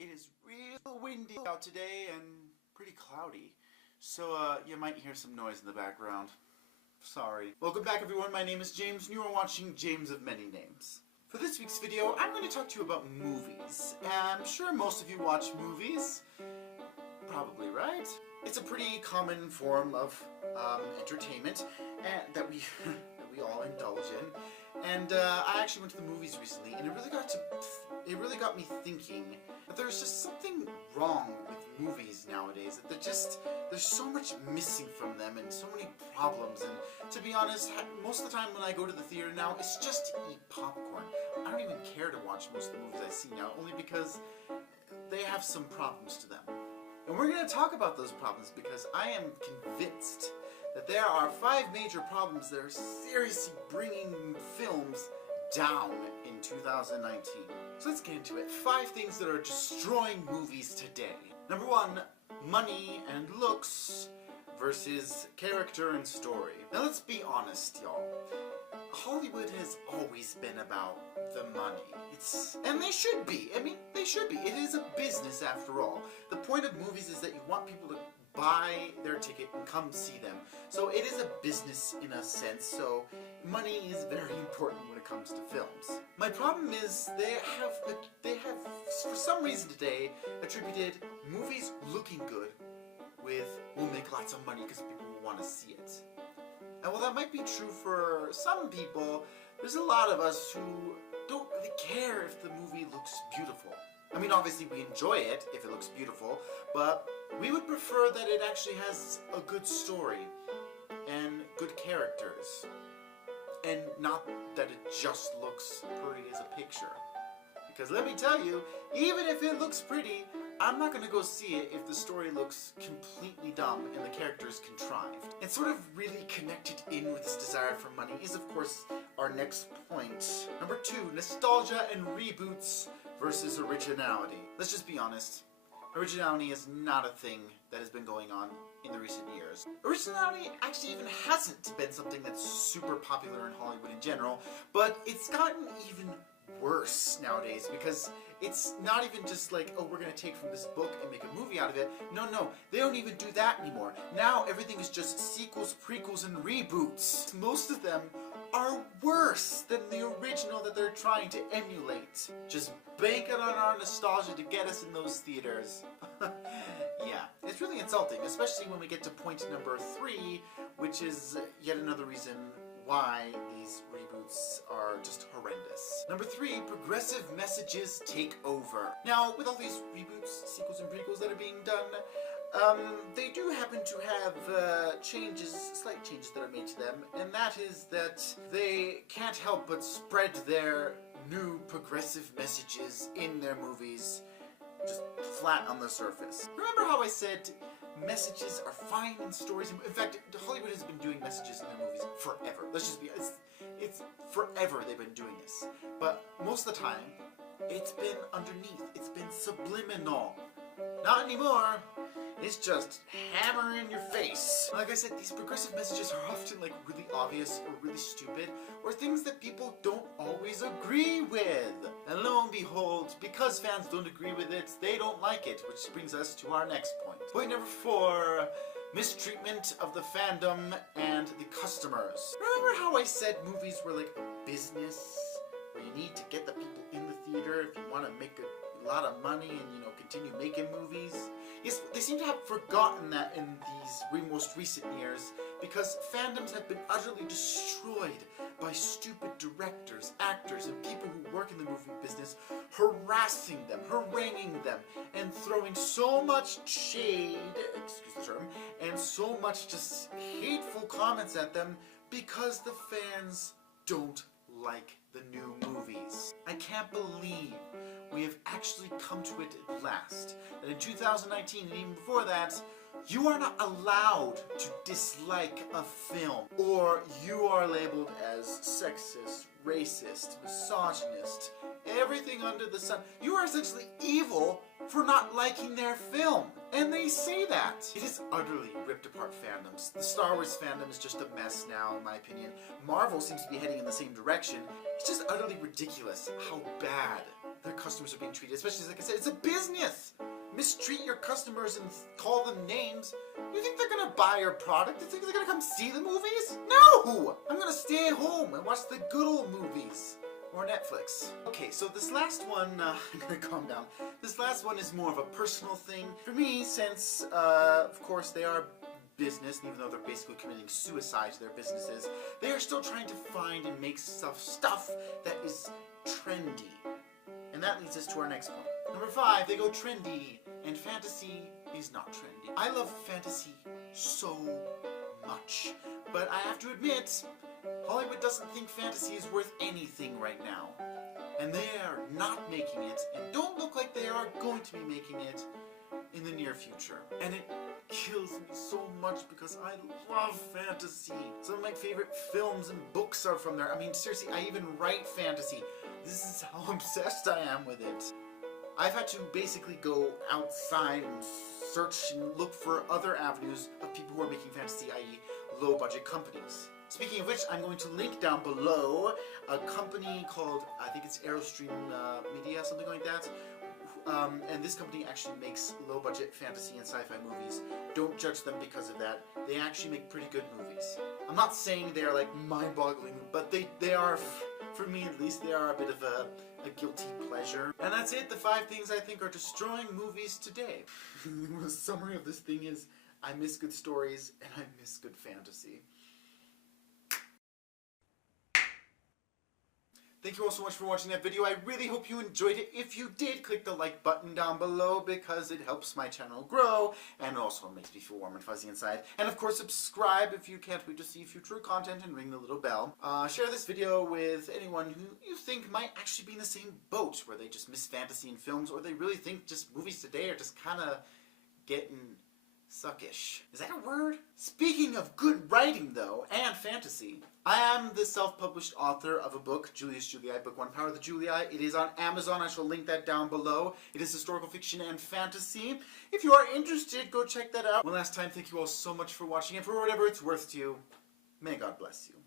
It is real windy out today and pretty cloudy, so you might hear some noise in the background. Sorry. Welcome back everyone, my name is James and you are watching James of Many Names. For this week's video, I'm going to talk to you about movies. I'm sure most of you watch movies. Probably, right? It's a pretty common form of entertainment and that we all indulge in. And I actually went to the movies recently, and it really got me thinking that there's just something wrong with movies nowadays. That there's so much missing from them, and so many problems. And to be honest, most of the time when I go to the theater now, it's just to eat popcorn. I don't even care to watch most of the movies I see now, only because they have some problems to them. And we're going to talk about those problems because I am convinced that there are 5 major problems that are seriously bringing films down in 2019. So let's get into it. 5 things that are destroying movies today. Number 1, money and looks versus character and story. Now let's be honest, y'all. Hollywood has always been about the money. And they should be. I mean, they should be. It is a business after all. The point of movies is that you want people to buy their ticket and come see them. So it is a business in a sense, so money is very important when it comes to films. My problem is they have for some reason today attributed movies looking good with we'll make lots of money because people will want to see it. And while that might be true for some people, there's a lot of us who don't really care if the movie looks beautiful. I mean, obviously we enjoy it if it looks beautiful, but we would prefer that it actually has a good story and good characters, and not that it just looks pretty as a picture. Because let me tell you, even if it looks pretty, I'm not going to go see it if the story looks completely dumb and the characters contrived. And sort of really connected in with this desire for money is, of course, our next point. Number 2, nostalgia and reboots versus originality. Let's just be honest. Originality is not a thing that has been going on in the recent years. Originality actually even hasn't been something that's super popular in Hollywood in general, but it's gotten even worse nowadays because it's not even just like, oh, we're going to take from this book and make a movie out of it. No, they don't even do that anymore. Now everything is just sequels, prequels, and reboots. Most of them are worse than the original that they're trying to emulate. Just banking on our nostalgia to get us in those theaters. Yeah, it's really insulting, especially when we get to point number 3, which is yet another reason why these reboots are just horrendous. Number 3, progressive messages take over. Now, with all these reboots, sequels, and prequels that are being done, they do happen to have slight changes that are made to them, and that is that they can't help but spread their new progressive messages in their movies just flat on the surface. Remember how I said messages are fine in stories? In fact, Hollywood has been doing messages in their movies forever. Let's just be honest. It's forever they've been doing this. But most of the time, it's been underneath. It's been subliminal. Not anymore. It's just hammer in your face. Like I said, these progressive messages are often like really obvious or really stupid, or things that people don't always agree with. And lo and behold, because fans don't agree with it, they don't like it, which brings us to our next point. Point number 4, mistreatment of the fandom and the customers. Remember how I said movies were like a business, where you need to get the people in the theater if you want to make a lot of money and, continue making movies? Yes, they seem to have forgotten that in these most recent years because fandoms have been utterly destroyed by stupid directors, actors, and people who work in the movie business harassing them, haranguing them, and throwing so much shade, excuse the term, and so much just hateful comments at them because the fans don't like the new movies. I can't believe we have actually come to it at last, that in 2019 and even before that, you are not allowed to dislike a film, or you are labeled as sexist, racist, misogynist, everything under the sun. You are essentially evil for not liking their film. And they say that. It has utterly ripped apart fandoms. The Star Wars fandom is just a mess now, in my opinion. Marvel seems to be heading in the same direction. It's just utterly ridiculous how bad their customers are being treated. Especially, like I said, it's a business. Mistreat your customers and call them names. You think they're gonna buy your product? You think they're gonna come see the movies? No! I'm gonna stay at home and watch the good old movies. Or Netflix. Okay, so this last one, I'm gonna calm down. This last one is more of a personal thing for me, since, of course, they are business, and even though they're basically committing suicide to their businesses, they are still trying to find and make stuff that is trendy. And that leads us to our next point. Number 5, they go trendy, and fantasy is not trendy. I love fantasy so much, but I have to admit, Hollywood doesn't think fantasy is worth anything right now. And they are not making it, and don't look like they are going to be making it in the near future. And it kills me so much because I love fantasy. Some of my favorite films and books are from there. I mean, seriously, I even write fantasy. This is how obsessed I am with it. I've had to basically go outside and search and look for other avenues of people who are making fantasy, i.e. low-budget companies. Speaking of which, I'm going to link down below a company called, I think it's Aerostream Media, something like that. And this company actually makes low-budget fantasy and sci-fi movies. Don't judge them because of that. They actually make pretty good movies. I'm not saying they're like mind-boggling, but they are, for me at least, they are a bit of a guilty pleasure. And that's it, the 5 things I think are destroying movies today. The summary of this thing is, I miss good stories and I miss good fantasy. Thank you all so much for watching that video. I really hope you enjoyed it. If you did, click the like button down below because it helps my channel grow and also makes me feel warm and fuzzy inside. And of course, subscribe if you can't wait to see future content and ring the little bell. Share this video with anyone who you think might actually be in the same boat, where they just miss fantasy in films, or they really think just movies today are just kind of getting suckish. Is that a word? Speaking of good writing, though, and fantasy, I am the self-published author of a book, Julius Julii, Book 1, Power of the Julii. It is on Amazon. I shall link that down below. It is historical fiction and fantasy. If you are interested, go check that out. One last time, thank you all so much for watching, and for whatever it's worth to you, may God bless you.